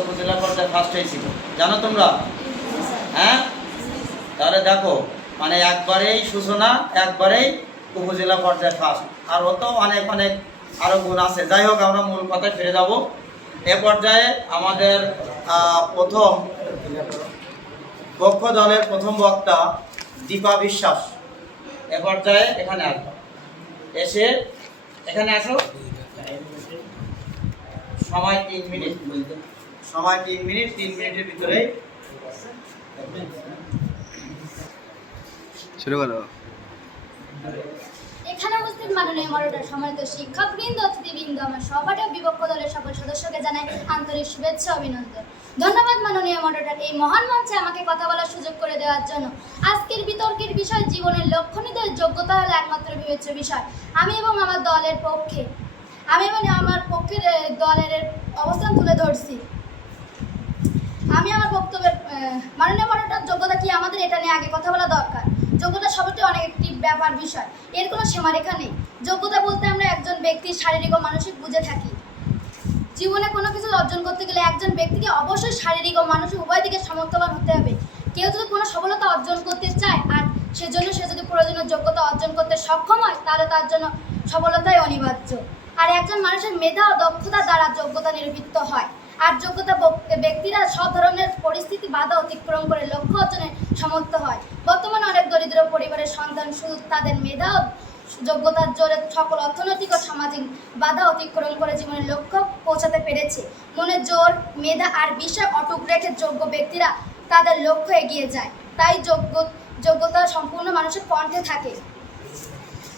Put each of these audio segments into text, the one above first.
উপজেলা পর্যায়ে ফার্স্ট হয়েছিল জানো তোমরা? হ্যাঁ? তাহলে দেখো মানে একবারেই সূচনা, একবারেই উপজেলা পর্যায়ে ফার্স্ট আর ও তো অনেক অনেক আরও গুণ আছে। যাই হোক, আমরা মূল কথায় ফিরে যাব। এ পর্যায়ে আমাদের প্রথম পক্ষ দলের প্রথম বক্তা দীপা বিশ্বাস। এ পর্যায়ে এখানে আসব এসে এখানে আসো। সময় তিন মিনিট সময় তিন মিনিট তিন মিনিটের ভিতরে। শুরু করো। এখানে উপস্থিত মাননীয় মডারেটর সম্মানিত শিক্ষকবৃন্দ অতিথিবৃন্দ আমার ও বিপক্ষ দলের সকল সদস্যকে জানাই আন্তরিক শুভেচ্ছা অভিনন্দন। ধন্যবাদ মাননীয় মডারেটর এই মহান মঞ্চে আমাকে কথা বলার সুযোগ করে দেওয়ার জন্য। আজকের বিতর্কের বিষয় জীবনের লক্ষ্য নির্ধারণের যোগ্যতা হলো একমাত্র বিবেচ্য বিষয়। আমি এবং আমার দলের পক্ষে আমি মানে আমার পক্ষের দলের অবস্থান তুলে ধরছি। আমি আমার বক্তব্যের মাননীয় মডারেটর যোগ্যতা কি আমাদের এটা নিয়ে আগে কথা বলা দরকার। যোগ্যতা সবটি অনেক একটি ব্যাপার বিষয়। এর কোনো সীমারেখা নেই। যোগ্যতা বলতে আমরা একজন ব্যক্তির শারীরিক ও মানসিক বুঝে থাকি। জীবনে কোনো কিছু অর্জন করতে গেলে একজন ব্যক্তিকে অবশ্যই শারীরিক ও মানসিক উভয় দিকে সামর্থ্যবান হতে হবে। কেউ যদি কোনো সফলতা অর্জন করতে চায় আর সেজন্য সে যদি প্রয়োজনীয় যোগ্যতা অর্জন করতে সক্ষম হয়, তাহলে তার জন্য সফলতাই অনিবার্য। আর একজন মানুষের মেধা ও দক্ষতা দ্বারা যোগ্যতা নিরূপিত হয়। আর যোগ্যতা ব্যক্তিরা সব ধরনের পরিস্থিতি বাধা অতিক্রম করে লক্ষ্য অর্জনে সমর্থ হয়। বর্তমানে অনেক দরিদ্র পরিবারের সন্তান শুধু তাদের মেধা ও যোগ্যতার জোরে সকল অর্থনৈতিক ও সামাজিক বাধা অতিক্রম করে জীবনের লক্ষ্য পৌঁছাতে পেরেছে। মনে জোর, মেধা আর বিষয় অটুক রেখে যোগ্য ব্যক্তিরা তাদের লক্ষ্য এগিয়ে যায়। তাই যোগ্য যোগ্যতা সম্পূর্ণ মানুষের কণ্ঠে থাকে।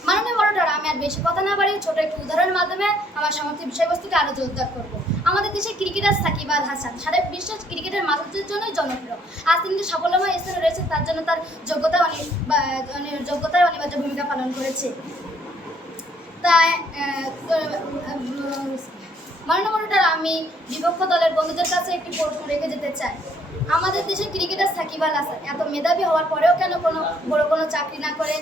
মাননীয় বড়টার, আমি আর বেশি কথা না বাড়িয়ে ছোট একটি উদাহরণের মাধ্যমে আমার সমস্ত বিষয়বস্তুকে আরও জোরদার করব। আমাদের দেশে ক্রিকেটার সাকিব আল হাসান, সারা বিশ্বের ক্রিকেটের মানুষদের জন্যই জনপ্রিয়। আজ তিনি যে সাফল্যময় স্থানে রয়েছে, তার জন্য তার যোগ্যতা যোগ্যতায় অনিবার্য ভূমিকা পালন করেছে। তাই মাননীয় বড়টার, আমি বিপক্ষ দলের বন্ধুদের কাছে একটি প্রশ্ন রেখে যেতে চাই। আমাদের দেশে ক্রিকেটার সাকিব আল হাসান এত মেধাবী হওয়ার পরেও কেন কোনো বড় কোনো চাকরি না করে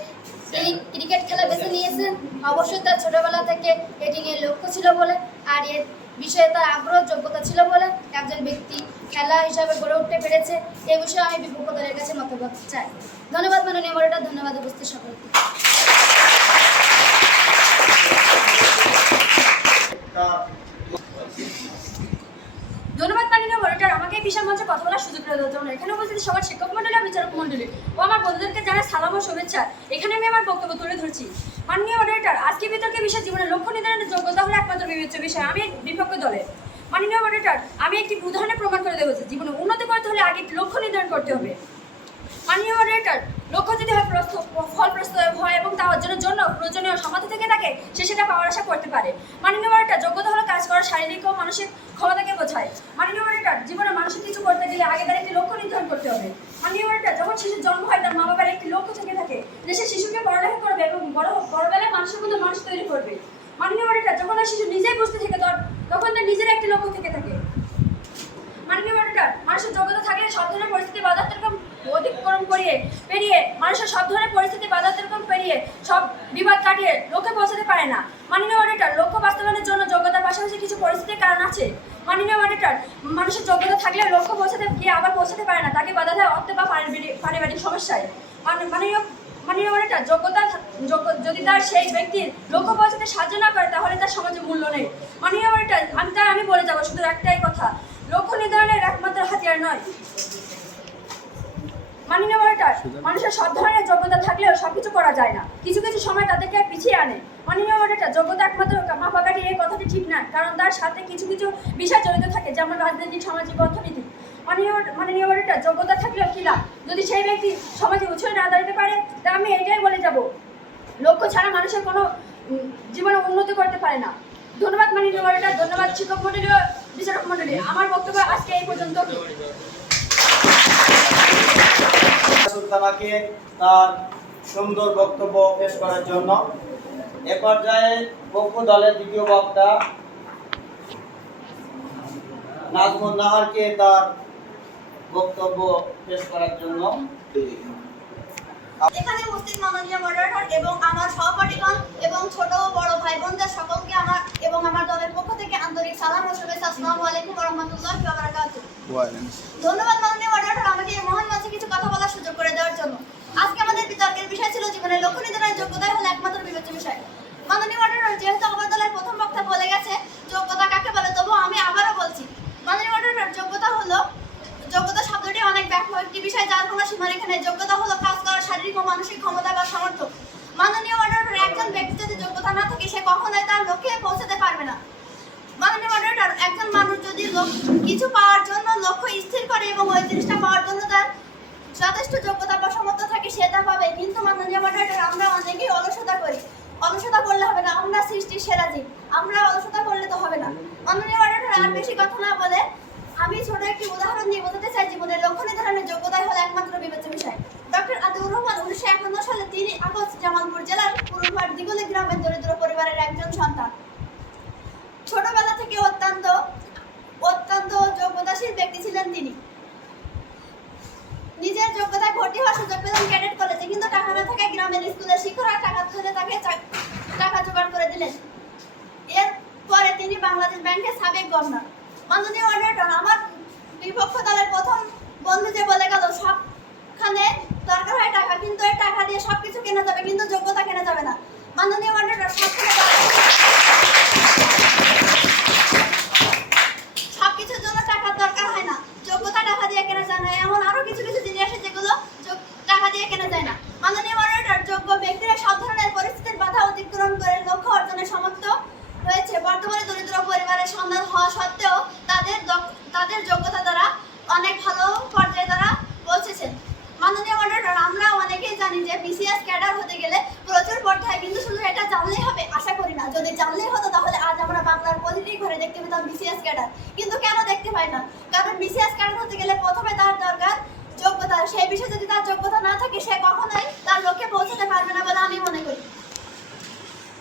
তিনি ক্রিকেট খেলা বেছে নিয়েছেন অবশ্যই তার ছোটবেলা থেকে এটি নিয়ে লক্ষ্য ছিল বলে, আর এর বিষয়ে তার আগ্রহ, যোগ্যতা ছিল বলে একজন ব্যক্তি খেলা হিসাবে গড়ে উঠতে পেরেছে। এ বিষয়ে আমি বিপক্ষ দলের কাছে মতামত চাই। ধন্যবাদ মাননীয় মডারেটর ধন্যবাদ উপস্থিত সকলকে ধন্যবাদ মাননীয় মনিটর আমাকে এই বিশাল মঞ্চে কথা বলার সুযোগ করে দেওয়ার এখানে উপস্থিত সবার শিক্ষক মন্ডলী বিচারক মন্ডলী। ও আমার বন্ধুদেরকে জানাই সালাম ও শুভেচ্ছা। এখানে আমি আমার বক্তব্য তুলে ধরছি। মাননীয় মনিটর আজকে বিতর্কের বিষয় জীবনের লক্ষ্য নির্ধারণের যোগ্যতা হলো একমাত্র বিবেচ্য বিষয়। আমি বিপক্ষ দলের। মাননীয় মনিটর আমি একটি উদাহরণে প্রমাণ করে দেবো জীবনে উন্নতি করতে হলে আগে একটি লক্ষ্য নির্ধারণ করতে হবে। মাননীয় মডারেটর লক্ষ্য যদি হয় ফল প্রস্তুত হয় এবং তা অর্জনের জন্য প্রয়োজনীয় সমাধি থেকে থাকে সে সেটা পাওয়ার আশা করতে পারে। মাননীয় মডারেটর যোগ্যতা হলো কাজ করার শারীরিক ও মানসিক ক্ষমতাকে বোঝায় মাননীয় মডারেটর জীবনে মানসিক কিছু করতে গেলে আগে তার একটি লক্ষ্য নির্ধারণ করতে হবে মাননীয় মডারেটর যখন শিশুর জন্ম হয় তার মা বাবার একটি লক্ষ্য থেকে থাকে যে সে শিশুকে পড়ালেখা করবে এবং বড় বড়বেলায় মানুষের মতো মানুষ তৈরি করবে মাননীয় মডারেটর যখন ওই শিশু নিজেই বুঝতে থাকে তখন- তখন তার নিজের একটি লক্ষ্য থেকে থাকে মাননীয় মডারেটর মানুষের যোগ্যতা থাকলে সব ধরনের পরিস্থিতি বাধা অতিক্রম অতিক্রম করিয়ে পেরিয়ে মানুষের সব ধরনের পরিস্থিতি বাধা অতিক্রম পেরিয়ে সব কাটিয়ে লক্ষ্যে পৌঁছাতে পারে না। মাননীয় মডারেটর লক্ষ্য বাস্তবায়নের জন্য যোগ্যতার পাশাপাশি কিছু পরিস্থিতির কারণ আছে। মাননীয় মডারেটর মানুষের যোগ্যতা থাকলে লক্ষ্য পৌঁছাতে গিয়ে আবার পৌঁছাতে পারে না, তাকে বাধা দেয় অর্থ বা পারিবারিক- সমস্যায়। মান- মাননীয় মডারেটর যোগ্যতা যোগ্য- যদি তার সেই ব্যক্তির লক্ষ্য পৌঁছাতে সাহায্য না করে, তাহলে তার সমাজে মূল্য নেই। মাননীয় মডারেটর আমি তাই, আমি বলে যাব, শুধু একটাই কথা। লক্ষ্য নির্ধারণের একমাত্র হাতিয়ার নয়। মাননীয় মনিটর মানুষের সব ধরনের যোগ্যতা থাকলেও সব কিছু করা যায় না। কিছু কিছু সময় তাদেরকে পিছিয়ে আনে। মাননীয় মনিটর যোগ্যতা একমাত্র মাপাকাঠি এই কথাটি ঠিক না। কারণ তার সাথে কিছু কিছু বিষয় জড়িত থাকে, যেমন রাজনৈতিক, সামাজিক অর্থনীতি মাননীয় মনিটর যোগ্যতা থাকলেও কি লাভ? যদি সেই ব্যক্তি সমাজে উৎসবে না দাঁড়াতে পারে, তা আমি এটাই বলে যাব। লক্ষ্য ছাড়া মানুষের কোনো জীবনে উন্নতি করতে পারে না। ধন্যবাদ মাননীয় মনিটর ধন্যবাদ শিক্ষক মন্ডলী ও বিচারক মন্ডলী। আমার বক্তব্য আজকে এই পর্যন্ত সুলতানাকে তার সুন্দর বক্তব্য পেশ করার জন্য। এ পর্যায়ে পক্ষ দলের দ্বিতীয় বক্তা নাজমুল নাহারকে তার বক্তব্য পেশ করার জন্য। এখানে উপস্থিত মাননীয় মডারেটর এবং আমার সহপাঠীগণ এবং ছোট ও বড় ভাই বোনদের সকলকে আমার এবং আমার দলের পক্ষ থেকে আন্তরিক সালাম ও শুভেচ্ছা। আসসালামু আলাইকুম রহমতুল্লাহ বারাকাতুহু। ধন্যবাদ মাননীয় মডারেটর আমাকে এই মহান মঞ্চে কিছু কথা বলার সুযোগ করে দেওয়ার জন্য। আজকে আমাদের বিতর্কের বিষয় ছিল জীবনের লক্ষ্য নির্ধারণের যোগ্যতাই হলো একমাত্র বিবেচ্য বিষয়। মাননীয় মডারেটর যেহেতু আমার দলের প্রথম বক্তা বলে গেছে, যোগ্যতা কাকে বলে? তবুও আমি আবারও বলছি, মাননীয় মডারেটর যোগ্যতা হলো যোগ্যতা শব্দটি অনেক ব্যাপক একটি বিষয়, যার কোনো সীমারেখা নেই। যোগ্যতা হলো কাজ করার শারীরিক ও মানসিক ক্ষমতা বা সামর্থ্য। মাননীয় মডারেটর একজন ব্যক্তি যদি যোগ্যতা না থাকে, সে কখনোই তার লক্ষ্যে পৌঁছাতে পারবে না। মাননীয় মডারেটর একজন মানুষ যদি কিছু পাওয়ার জন্য লক্ষ্য স্থির করে এবং ওই জিনিসটা পাওয়ার জন্য তার যথেষ্ট যোগ্যতা বা সামর্থ্য থাকে সে তা পাবে। কিন্তু মাননীয় আমরা অনেকেই অলসতা করি। অলসতা করলে হবে না, আমরা সৃষ্টির সেরা জীব। আমরা অলসতা করলে তো হবে না। মাননীয় মডারেটর আর বেশি কথা না বলে আমি ছোট একটি উদাহরণ দিয়ে বোঝাতে চাই জীবনের লক্ষ্য নির্ধারণের যোগ্যতাই হলো একমাত্র বিবেচ্য বিষয়। ডক্টর আদিউর রহমান উনিশশো একান্ন সালে তিনি আগস্ট জামালপুর জেলার পুরুলহাট দিগলি গ্রামের দরিদ্র পরিবারের একজন সন্তান। ছোটবেলা থেকে অত্যন্ত অত্যন্ত যোগ্যতাশীল ব্যক্তি ছিলেন তিনি। নিজের যোগ্যতায় ভর্তি হওয়ার সুযোগ পেলেন ক্যাডেট কলেজে, কিন্তু টাকা না থাকায় গ্রামের স্কুলের শিক্ষকরা টাকা তুলে তাকে টাকা জোগাড় করে দিলেন। এরপরে তিনি বাংলাদেশ ব্যাংকের সাবেক গভর্নর। মাননীয় মডারেটর আমার বিপক্ষ দলের প্রথম বন্ধু যে বলে গেল, সবখানে দরকার হয় টাকা, কিন্তু এই টাকা দিয়ে সবকিছু কেনা যাবে, কিন্তু যোগ্যতা কেনা যাবে না। মাননীয় মডারেটর সবখানে দরকার- সবকিছুর জন্য টাকার দরকার হয় না যোগ্যতা টাকা কেনা এমন আরও কিছু কিছু জিনিস আছে যেগুলো যোগ- টাকা দিয়ে কেনা যায় না। মাননীয় মডারেটর যোগ্য ব্যক্তিরা সব ধরনের পরিস্থিতির বাধা অতিক্রম করে লক্ষ্য অর্জনের সামর্থ্য রয়েছে। বর্তমানে দরিদ্র পরিবারের সন্তান হওয়া সত্ত্বেও তাদের তাদের যোগ্যতা দ্বারা অনেক ভালো পর্যায়ে তারা পৌঁছেছেন। মাননীয় মডারেটর আমরা অনেকেই জানি যে বিসিএস ক্যাডার হতে গেলে প্রচুর পড়তে হয় কিন্তু শুধু এটা জানলেই হবে, আশা করি না। যদি জানলেই হতো তাহলে বাংলার প্রতিটি ঘরে দেখতে পেতাম বিসিএস ক্যাডার। কিন্তু কেন দেখতে পাই না? কারণ বিসিএস ক্যাডার হতে গেলে প্রথমে তার দরকার যোগ্যতা। সেই বিষয়ে যদি তার যোগ্যতা না থাকে, সে কখনোই তার লক্ষ্যে পৌঁছাতে পারবে না বলে আমি মনে করি।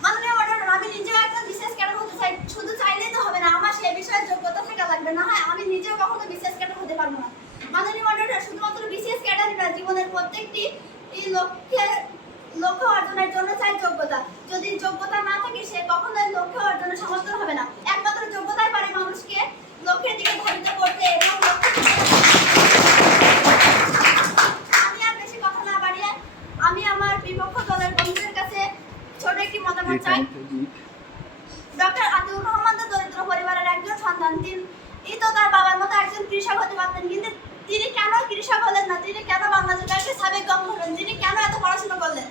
মাননীয় আমি নিজেও একজন বিশেষ ক্যাডার হতে চাই। শুধু চাইলেই তো হবে না, আমার বিষয়ে যোগ্যতা থাকা লাগবে। না হয় আমি নিজেও কখনো বিশেষ ক্যাডার হতে পারব না। মাননীয় মডারেটর শুধুমাত্র বিশেষ ক্যাডারই না, জীবনের প্রত্যেকটি এই লক্ষ্যে অর্জনের জন্য চাই যোগ্যতা। যদি যোগ্যতা না থাকে, সে কখনোই লক্ষ্য অর্জনের সামর্থ্য হবে না একমাত্র যোগ্যতাই পারে মানুষকে লক্ষ্যের দিকে ধাবিত করতে এবং লক্ষ্যে আমি আর বেশি কথা না বাড়িয়ে আমি আমার বিপক্ষ দলের বন্ধুদের কাছে ছোট একটি মতামত চাই ডক্টর আতিউর রহমান তো দরিদ্র পরিবারের একজন সন্তান তিনি এই তো তার বাবার মতো একজন কৃষক হতে পারতেন কিন্তু তিনি কেন কৃষক হলেন না তিনি কেন বাংলাদেশ ব্যাংকের সাবেক গভর্নর হলেন তিনি কেন এত পড়াশোনা করলেন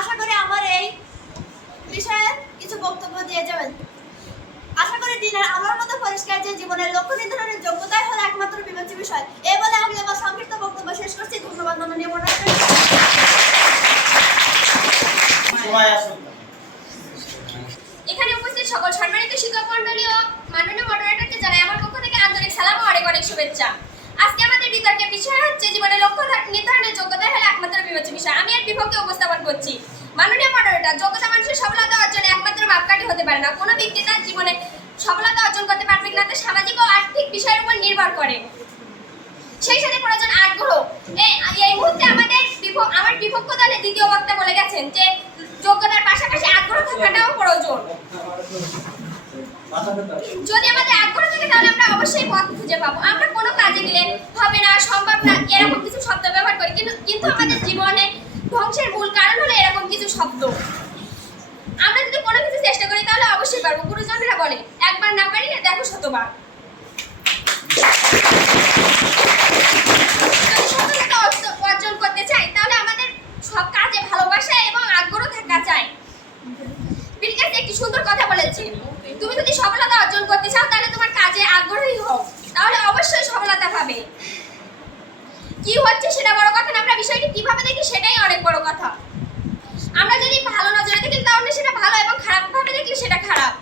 আশা করি আমার এই বিষয়ে কিছু বক্তব্য দিয়ে যাবেন আশা করি দিনের আলোর মতো পরিষ্কার যে জীবনের লক্ষ্য নির্ধারণের যোগ্যতাই হলো একমাত্র বিবেচ্য বিষয় এই বলে আমি আমার সংক্ষিপ্ত বক্তব্য এখানে উপস্থিত সকল সম্মানিত শিক্ষক মন্ডলী ও মাননীয় মডারেটরকে জানাই আমার পক্ষ থেকে আন্তরিক সালাম ও অনেক অনেক শুভেচ্ছা। আজকে আমাদের বিতর্কের বিষয় হচ্ছে জীবনের লক্ষ্য নির্ধারণের যোগ্যতাই হলো একমাত্র বিবেচ্য বিষয়। আমি এর বিপক্ষে উপস্থাপন করছি। মাননীয় মডারেটর যোগ্যতা মানুষের সফলতা অর্জনে একমাত্র মাপকাঠি হতে পারে না। কোনো ব্যক্তি তার জীবনে সফলতা অর্জন করতে পারবে কিনা তা সামাজিক ও আর্থিক বিষয়ের উপর নির্ভর করে। সেই সাথে প্রয়োজন আগ্রহ। এই মুহূর্তে আমাদের আমার বিপক্ষ দলের দ্বিতীয় বক্তা বলে গেছেন যে যোগ্যতার পাশাপাশি আগ্রহ থাকাটাও প্রয়োজন। যদি আমাদের আগ্রহ থাকে তাহলে আমরা অবশ্যই পথ খুঁজে পাবো। আমরা কোনো কাজে গেলে হবে না, সম্ভব না, এরকম কিছু শব্দ ব্যবহার করি। কিন্তু কিন্তু আমাদের জীবনে ধ্বংসের মূল কারণ হলো এরকম কিছু শব্দ। আমরা যদি কোনো কিছু চেষ্টা করি তাহলে অবশ্যই পারব। গুরুজনরা বলে, একবার না পারিলে দেখো শতবার যদি সফলতা অর্জ- অর্জন করতে চাই তাহলে আমাদের সব কাজে ভালোবাসা এবং আগ্রহ থাকা চাই। বিল একটি সুন্দর কথা বলেছে, তুমি যদি সফলতা অর্জন করতে চাও, তাহলে তোমার কাজে আগ্রহী হও। তাহলে অবশ্যই সফলতা পাবে। কি হচ্ছে সেটা বড় কথা না, আমরা বিষয়টি কীভাবে দেখি সেটাই অনেক বড় কথা। আমরা যদি ভালো নজরে দেখি, তাহলে সেটা ভালো এবং খারাপ ভাবে দেখলে সেটা খারাপ।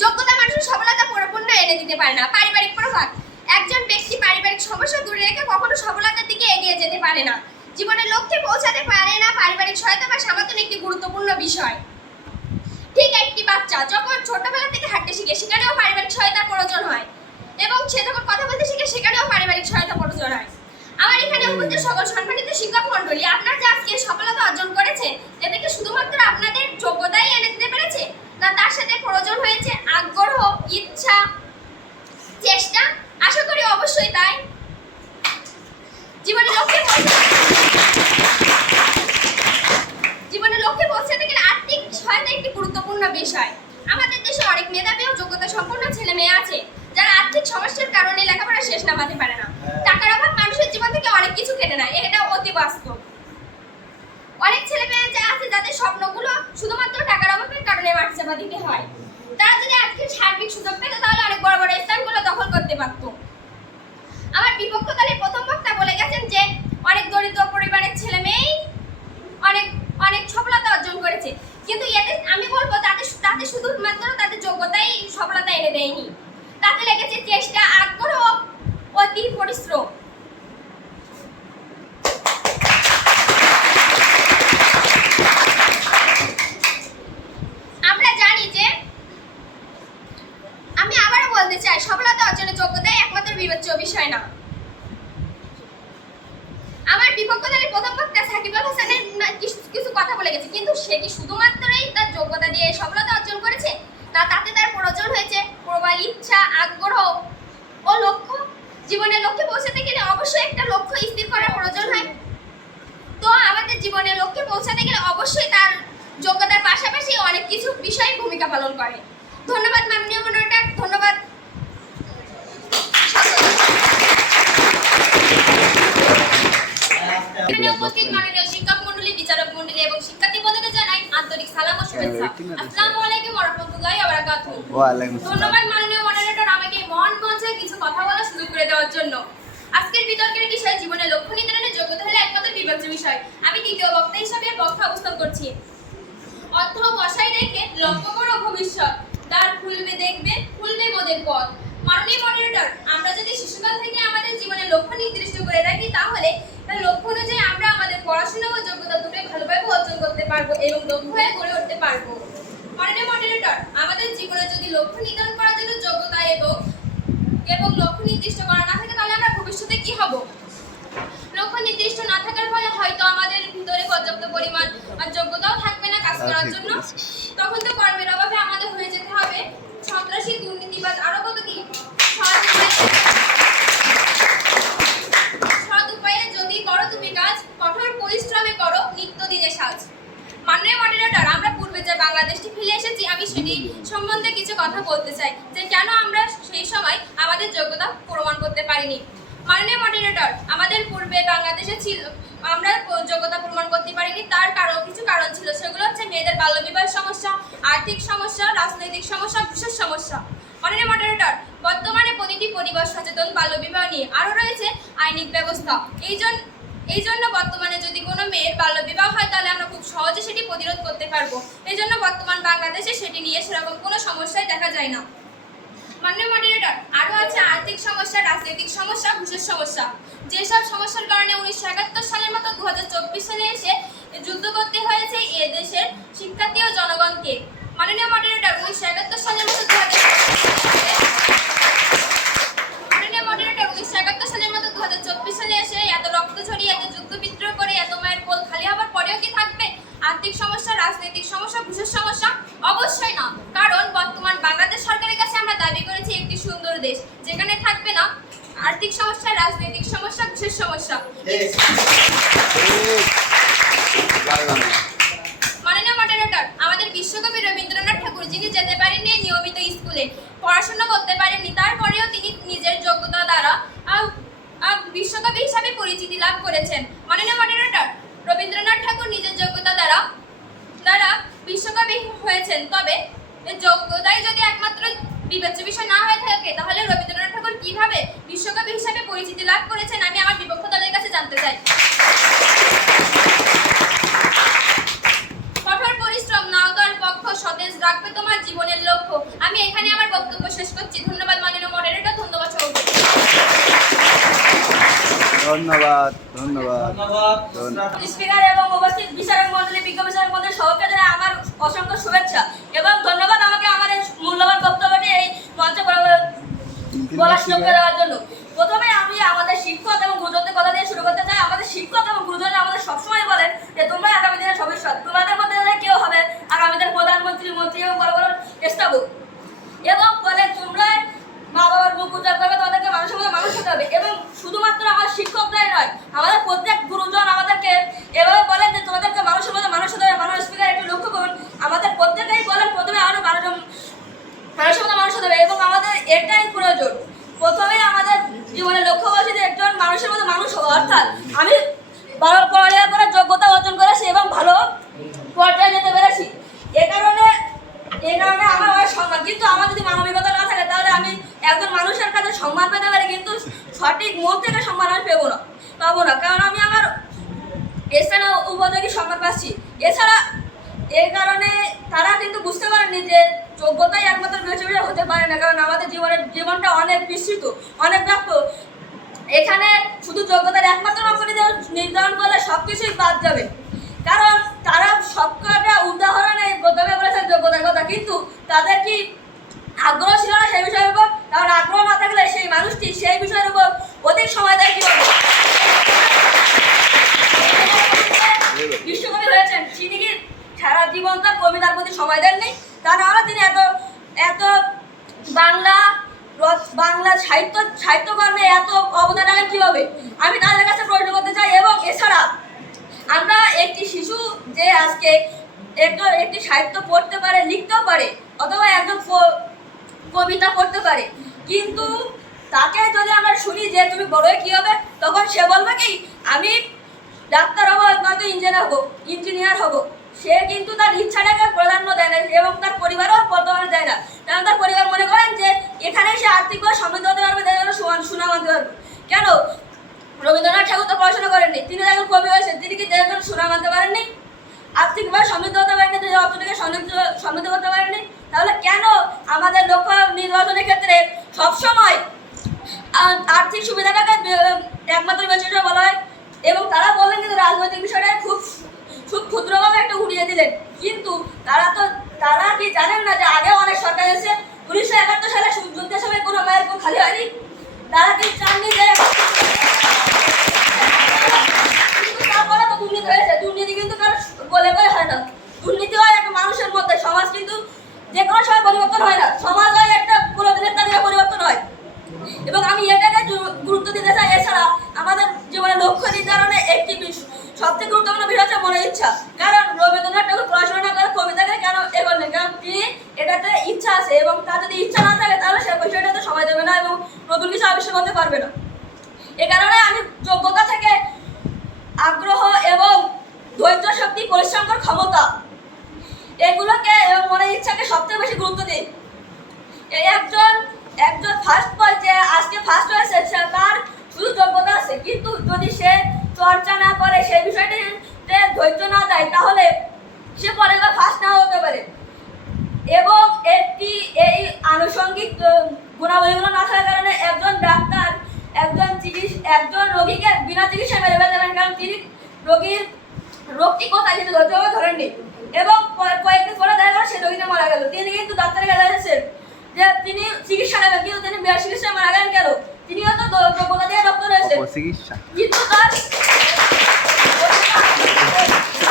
যোগ্যতা মানুষের সফলতা পরিপূর্ণ এনে দিতে পারে না, পারিবারিক প্রভাব। একজন ব্যক্তি পারিবারিক সমস্যা দূরে রেখে কখনো সফলতার দিকে এগিয়ে যেতে পারে না। জীবনের লক্ষ্যে পৌঁছাতে পারে না পারিবারিক সহায়তা বা সমর্থন একটি গুরুত্বপূর্ণ বিষয়। ঠিক একটি বাচ্চা যখন ছোটবেলা থেকে হাঁটতে শিখে সেখানেও পারিবারিক সহায়তার প্রয়োজন হয়। এবং সে যখন কথা বলতে শিখে সেখানেও পারিবারিক সহায়তা প্রয়োজন হয়। আমার এখানে উপস্থিত সকল সম্মানিত শিক্ষক মন্ডলী আপনারা যে আজকে সফলতা অর্জন করেছে এতে কি শুধুমাত্র আপনাদের যোগ্যতাই এনে দিতে পেরেছে না তার সাথে প্রয়োজন হয়েছে আগ্রহ ইচ্ছা চেষ্টা আশা করি অবশ্যই তাই জীবনে লক্ষ্যে পৌঁছাতে জীবনে লক্ষ্যে পৌঁছাতে গেলে আর্থিক সহায়তা একটি গুরুত্বপূর্ণ বিষয় আমাদের দেশে অনেক মেধাবী ও যোগ্যতা সম্পন্ন ছেলে মেয়ে আছে যারা আর্থিক সমস্যার কারণে লেখাপড়া শেষ নামাতে পারে না টাকার অভাব মানুষের জীবন থেকে অনেক কিছু কেটে নেয় এটা অতি বাস্তব অনেক ছেলে মেয়ে যা আছে যাদের স্বপ্নগুলো শুধুমাত্র টাকার অভাবের কারণে মাটি চাপা দিতে হয় তারা যদি আজকে সার্বিক সুযোগ পেত তাহলে অনেক বড় বড় স্থানগুলো দখল করতে পারতো আমার বিপক্ষ দলের প্রথম বক্তা বলে গেছেন যে অনেক দরিদ্র পরিবারের ছেলে মেয়েই অনেক অনেক সফলতা অর্জন করেছে কিন্তু এতে আমি বলব তাদের তাতে শুধুমাত্র তাদের যোগ্যতাই সফলতা এনে দেয়নি তাতে লেগেছে চেষ্টা আগ্রহ অতি পরিশ্রম আমরা জানি যে আমি আবারও বলতে চাই সফলতা অর্জনের যোগ্যতাই একমাত্র বিবেচ্য বিষয় না আমার বিপক্ষ দলের প্রথম বক্তা সাকিব আল হাসানের না কিছু কিছু কথা বলে গেছে কিন্তু সে কি শুধুমাত্রই তার যোগ্যতা দিয়ে সফলতা অর্জন করেছে না তাতে তার প্রয়োজন হয়েছে প্রবল ইচ্ছা আগ্রহ ও লক্ষ্য জীবনের লক্ষ্যে পৌঁছাতে গেলে অবশ্যই একটা লক্ষ্য স্থির করার প্রয়োজন হয় তো আমাদের জীবনের লক্ষ্যে পৌঁছাতে গেলে অবশ্যই তার যোগ্যতার পাশাপাশি অনেক কিছু বিষয় ভূমিকা পালন করে। ধন্যবাদ মাননীয় মনোটা ধন্যবাদ। এখানে উপস্থিত মাননীয় শিক্ষক মন্ডলী বিচারক মন্ডলী এবং শিক্ষার্থী বন্ধুদের জানাই আন্তরিক সালাম ও শুভেচ্ছা। আসসালামু আলাইকুম ওয়া রাহমাতুল্লাহি ওয়া বারাকাতুহু। ওয়ালাইকুম আসসালাম ধন্যবাদ মাননীয় মডারেটর আমাকে এই মহান মঞ্চে কিছু কথা বলার সুযোগ করে দেওয়ার জন্য আজকের বিতর্কের বিষয় জীবনে লক্ষ্য নির্ধারণের যোগ্যতা হলো একমাত্র বিবেচ্য বিষয় আমি দ্বিতীয় বক্তা হিসাবে পক্ষ অবস্থান করছি অর্থ বসাই রেখে লক্ষ্য করো ভবিষ্যৎ দ্বার খুলবে দেখবে খুলবে মোদের পথ। মাননীয় মডারেটর আমরা যদি শিশুকাল থেকে আমাদের জীবনে লক্ষ্য নির্দিষ্ট করে রাখি তাহলে তার লক্ষ্য অনুযায়ী আমরা আমাদের পড়াশোনা ও যোগ্যতা দুটোই ভালোভাবে অর্জন করতে পারব এবং দক্ষ হয়ে গড়ে উঠতে পারব। মাননীয় মডারেটর আমাদের জীবনে যদি লক্ষ্য নির্ধারণ করার জন্য যোগ্যতা এবং এবং লক্ষ্য নির্দিষ্ট করা না থাকে তাহলে আমরা ভবিষ্যতে কি হব? লক্ষ্য নির্দিষ্ট না থাকার ফলে হয়তো আমাদের ভিতরে পর্যাপ্ত পরিমাণ আর যোগ্যতাও থাকবে না কাজ করার জন্য। তখন তো কর্মের অভাবে আমাদের সন্ত্রাসী দুর্নীতিবাদ আরও কত কি? সৎ উপায়ে- যদি করো তুমি কাজ, কঠোর পরিশ্রমে করো নিত্যদিনের সাজ। মাননীয় মডারেটর আমরা পূর্বে যে বাংলাদেশটি ফিরে এসেছি, আমি সেটি সম্বন্ধে কিছু কথা বলতে চাই যে কেন আমরা সেই সময় আমাদের যোগ্যতা প্রমাণ করতে পারিনি। মাননীয় মডারেটর আমাদের পূর্বে বাংলাদেশে ছিল, আমরা যোগ্যতা প্রমাণ করতে পারিনি, তার কারণ কিছু কারণ ছিল, সেগুলো হচ্ছে মেয়েদের বাল্যবিবাহ সমস্যা, আর্থিক সমস্যা, রাজনৈতিক সমস্যা, বিশেষ সমস্যা। মাননীয় মডারেটর বর্তমানে প্রতিটি পরিবার সচেতন, বাল্যবিবাহ নিয়ে আরও রয়েছে আইনিক ব্যবস্থা। এই জন্য এই জন্য বর্তমানে যদি কোনো মেয়ের বাল্যবিবাহ হয়, তাহলে আমরা খুব সহজে সেটি প্রতিরোধ করতে পারব। এই জন্য বর্তমান বাংলাদেশে সেটি নিয়ে সেরকম কোনো সমস্যাই দেখা যায় না। মাননীয় মডারেটর আরও আছে আর্থিক সমস্যা, রাজনৈতিক সমস্যা ঘুষের সমস্যা। যেসব সমস্যার কারণে উনিশশো একাত্তর সালের মতো দুহাজার চব্বিশ সালে এসে যুদ্ধ করতে হয়েছে এ দেশের শিক্ষার্থী ও জনগণকে। মাননীয় মডারেটর উনিশশো একাত্তর সালের মতো দু মাননীয় মডারেটর উনিশশো একাত্তর সালের মতো দু হাজার চব্বিশ সালে এসে এত রক্ত এত যুদ্ধ বিদ্রোহ করে, এত মায়ের কোল খালি হবার পরেও কি থাকবে? আর্থিক সমস্যা, রাজনৈতিক সমস্যা ঘুষের সমস্যা অবশ্যই না কারণ বর্তমান বাংলাদেশ সরকারের কাছে আমরা দাবি করেছি একটি সুন্দর দেশ যেখানে থাকবে না আর্থিক সমস্যা রাজনৈতিক সমস্যা ঘুষের সমস্যা? মাননীয় মডারেটর আমাদের বিশ্বকবি রবীন্দ্রনাথ ঠাকুর যিনি যেতে পারেননি নিয়মিত স্কুলে পড়াশোনা করতে পারেননি তারপরেও তিনি নিজের যোগ্যতা দ্বারা বিশ্বকবি হিসাবে পরিচিতি লাভ করেছেন। মাননীয় মডারেটর রবীন্দ্রনাথ ঠাকুর নিজের যোগ্যতা দ্বারা দ্বারা বিশ্বকবি হয়েছেন তবে যোগ্যতাই যদি একমাত্র বিবেচ্য বিষয় না হয়ে থাকে তাহলে রবীন্দ্রনাথ ঠাকুর কীভাবে বিশ্বকবি হিসাবে পরিচিতি লাভ করেছেন আমি আমার বিপক্ষ দলের কাছে জানতে চাই। কঠোর পরিশ্রম পক্ষ সতেজ রাখবে তোমার জীবনের লক্ষ্য। আমি এখানে আমার বক্তব্য শেষ করছি। ধন্যবাদ মাননীয় মডারেটর ধন্যবাদ সভাপতি। ধন্যবাদ ধন্যবাদ। স্পিকার এবং উপস্থিত বিচারক মন্ডলী বিজ্ঞ বিচারক মন্ডলী সবাইকে আমার অসংখ্য শুভেচ্ছা এবং ধন্যবাদ আমাকে আমার মূল্যবান বক্তব্যটি এই মঞ্চে বলা- সুযোগ দেওয়ার জন্য। প্রথমে আমি আমাদের শিক্ষক এবং গুরুজনদের কথা দিয়ে শুরু করতে চাই। আমাদের শিক্ষক এবং গুরুজনরা আমাদের সবসময় বলেন যে তোমরা আগামী দিনের ভবিষ্যৎ তোমাদের মধ্যে কেউ হবে আগামী দিনের প্রধানমন্ত্রী মন্ত্রী এবং বড় বড় স্থাপক এবং বলে তোমরা মা বাবার মুখ উজ্জ্বল করবে তোমাদেরকে মানুষের মধ্যে মানুষ হতে হবে এবং শুধুমাত্র আমার শিক্ষকরাই নয় আমাদের প্রত্যেক গুরুজন আমাদেরকে এভাবে বলেন যে তোমাদেরকে মানুষের মধ্যে মানুষ হতে হবে মানুষ স্পিকার একটু লক্ষ্য করুন আমাদের প্রত্যেকেই বলেন প্রথমে আমাদের মানুষ মানুষের মধ্যে মানুষ হতে হবে এবং আমাদের এটাই প্রয়োজন প্রথমে আমাদের জীবনের লক্ষ্য হচ্ছে যে একজন মানুষের মধ্যে মানুষ আমি পড়ালেখা করে যোগ্যতা অর্জন করেছি এবং ভালো পর্যায়ে যেতে পেরেছি। এ কারণে এই কারণে আমার অনেক সম্মান। কিন্তু আমার যদি মানবিকতা না থাকে, তাহলে আমি একজন মানুষের কাছে সম্মান পেতে পারি, কিন্তু সঠিক মন থেকে সম্মান আমি পেবো না, পাবো না। কারণ আমি আমার স্থানে উপযোগী সম্মান পাচ্ছি। এছাড়া এই কারণে তারা কিন্তু বুঝতে পারেনি যে যোগ্যতাই একমাত্র বেছে বেছে হতে পারে না, কারণ আমাদের জীবনের জীবনটা অনেক বিস্তৃত, অনেক ব্যাপ্ত। এখানে শুধু যোগ্যতার একমাত্র মাপকাঠি নির্ধারণ করলে সব কিছুই বাদ যাবে। কারণ তারা সবকটা উদাহরণে প্রথমে বলেছে যোগ্যতার কথা, কিন্তু তাদের কি আগ্রহ ছিল না সেই বিষয়ের উপর? কারণ আগ্রহ না থাকলে সেই মানুষটি সেই বিষয়ের উপর অধিক সময় দেয় কীভাবে? বিশ্বকবি হয়েছেন তিনি কি সারা জীবন তার কবিতার প্রতি সময় দেননি? তা নাহলে তিনি এত এত বাংলা বাংলা সাহিত্য সাহিত্যকর্মে এত অবদান রাখেন কীভাবে? আমি তাদের কাছে প্রশ্ন করতে চাই, এবং এছাড়া আমরা একটি শিশু যে আজকে একজন একটি সাহিত্য পড়তে পারে, লিখতেও পারে, অথবা একজন কবিতা পড়তে পারে, কিন্তু তাকে যদি আমরা শুনি যে তুমি বড় কি হবে, তখন সে বলবে কি, আমি ডাক্তার হব নয়তো ইঞ্জিনিয়ার হব ইঞ্জিনিয়ার হব। সে কিন্তু তার ইচ্ছাটাকে প্রাধান্য দেয় না এবং তার পরিবারও বর্তমানে দেয় না। কারণ তার পরিবার মনে করেন যে এখানে সে আর্থিকভাবে সমৃদ্ধ হতে পারবে সুনাম আনতে পারবে। কেন? রবীন্দ্রনাথ ঠাকুর তো পড়াশোনা করেননি। তিনি যখন কবি হয়েছেন। তিনি কি জন্য সুনাম আনতে পারেননি? আর্থিকভাবে সমৃদ্ধ হতে পারেনি যে অর্থনীতি সমৃদ্ধ সমৃদ্ধ করতে পারেনি তাহলে কেন আমাদের লক্ষ্য নির্বাচনের ক্ষেত্রে সবসময় আর্থিক সুবিধাটাকে একমাত্র বেছে বলা হয়? এবং তারা বললেন কিন্তু রাজনৈতিক বিষয়টা খুব ক্ষুদ্রভাবে একটু উড়িয়ে দিলেন। কিন্তু তারা তো, তারা কি জানেন না যে আগে অনেক সরকার এসে উনিশশো একাত্তর সালে যুদ্ধের সময় কোনো মায়ের কোন খালি হয়নি? তারা কি চাননি যে দুর্নীতি হয়েছে। দুর্নীতি কিন্তু হয় না। দুর্নীতি হয় একটা মানুষের মধ্যে। সমাজ কিন্তু যে কোনো সময় পরিবর্তন হয় না। একটা দিনের পরিবর্তন হয়। এবং আমি এটাকে গুরুত্ব দিতে চাই। এছাড়া আমাদের জীবনে লক্ষ্য নির্ধারণে একটি বিষ- সবথেকে গুরুত্বপূর্ণ বিষয় হচ্ছে মনের ইচ্ছা। কারণ রবীন্দ্রনাথ ঠাকুর পড়াশোনা না করে কবিতাকে কেন এ করলেন? কারণ তিনি এটাতে ইচ্ছা আছে এবং তার যদি ইচ্ছা না থাকে তাহলে সে বিষয়টাতে সময় দেবে না এবং নতুন কিছু আবিষ্কার করতে পারবে না। এ কারণে আমি যোগ্যতা থেকে আগ্রহ এবং ধৈর্য শক্তি, পরিশ্রম করার ক্ষমতা, এগুলোকে এবং মনের ইচ্ছাকে সবথেকে বেশি গুরুত্ব দিই। একজন একজন ফার্স্ট পর্যায়ে আজকে ফার্স্ট হয়েছে সে তার শুধু যোগ্যতা আছে কিন্তু যদি সে চর্চা না করে সেই বিষয়টিতে ধৈর্য না দেয়, তাহলে সে পরে ফার্স্ট নাও হতে পারে। এবং একটি এই আনুষঙ্গিক গুণাবলীগুলো না থাকার কারণে একজন ডাক্তার, একজন চিকিৎসা একজন রোগীকে বিনা চিকিৎসায় মেরে ফেলতে কারণ তিনি রোগীর রোগটি কোথায় সেটা ধরতে ধরেননি। এবং কয়েকদিন পরে দেখা গেল সে রোগীটা মারা গেল। তিনি কিন্তু ডাক্তারের কাছে এসেছেন যে তিনি চিকিৎসা নেবেন, কিন্তু তিনি বিনা চিকিৎসায় মারা গেলেন কেন? তিনিও তো ডক্টর হয়েছেন চিকিৎসা কিন্তু তার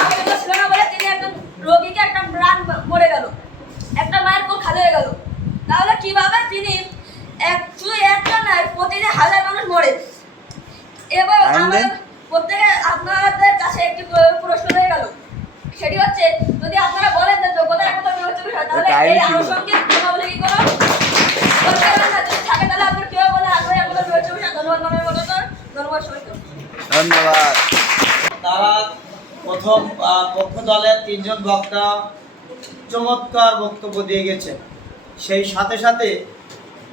আবেদন ছিল না বলে তিনি একজন রোগীকে একটা প্রাণ মরে গেল একটা মায়ের কোল খালি হয়ে গেল তাহলে কীভাবে তিনি এক শুধু একটা নয় প্রতিদিন হাজার মানুষ মরে এবং And then? আমাদের প্রত্যেকে আপনাদের কাছে একটি প্র- প্রশ্ন রয়ে গেল সেটি হচ্ছে যদি আপনারা বলেন যে যোগ্যতা একমাত্র বিবেচ্য বিষয় তাহলে এটা এই আইনি ছিল। আনুষঙ্গিক গুণাবলী কি কোনো দরকার হয় না যদি থাকে তাহলে আপনার কীভাবে বলে আগ্রহী একমাত্র বিবেচ্য বিষয় ধন্যবাদ মাননীয় মনোনয়ন ধন্যবাদ সবাইকে ধন্যবাদ তারা প্রথম আহ, পক্ষ দলের তিনজন বক্তা চমৎকার বক্তব্য দিয়ে গেছে। সেই সাথে সাথে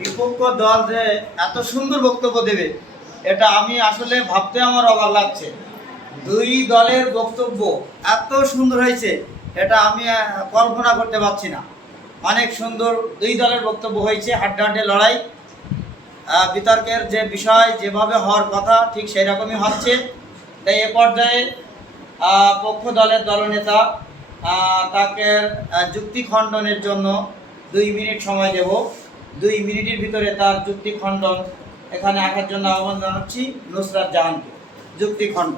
বিপক্ষ দল যে এত সুন্দর বক্তব্য দেবে, এটা আমি আসলে ভাবতে আমার অবাক লাগছে। দুই দলের বক্তব্য এত সুন্দর হয়েছে, এটা আমি কল্পনা করতে পারছি না। অনেক সুন্দর দুই দলের বক্তব্য হয়েছে হাড্ডাহাড্ডি লড়াই। বিতর্কের যে বিষয় যেভাবে হওয়ার কথা ঠিক সেই রকমই হচ্ছে। তাই এ পর্যায়ে পক্ষ দলের দলনেতা তাকে যুক্তি খণ্ডনের জন্য দুই মিনিট সময় দেব। দুই মিনিটের ভিতরে তার যুক্তি খণ্ডন। এখানে আঁকার জন্য আহ্বান জানাচ্ছি নুসরাত জাহানকে। যুক্তি খণ্ড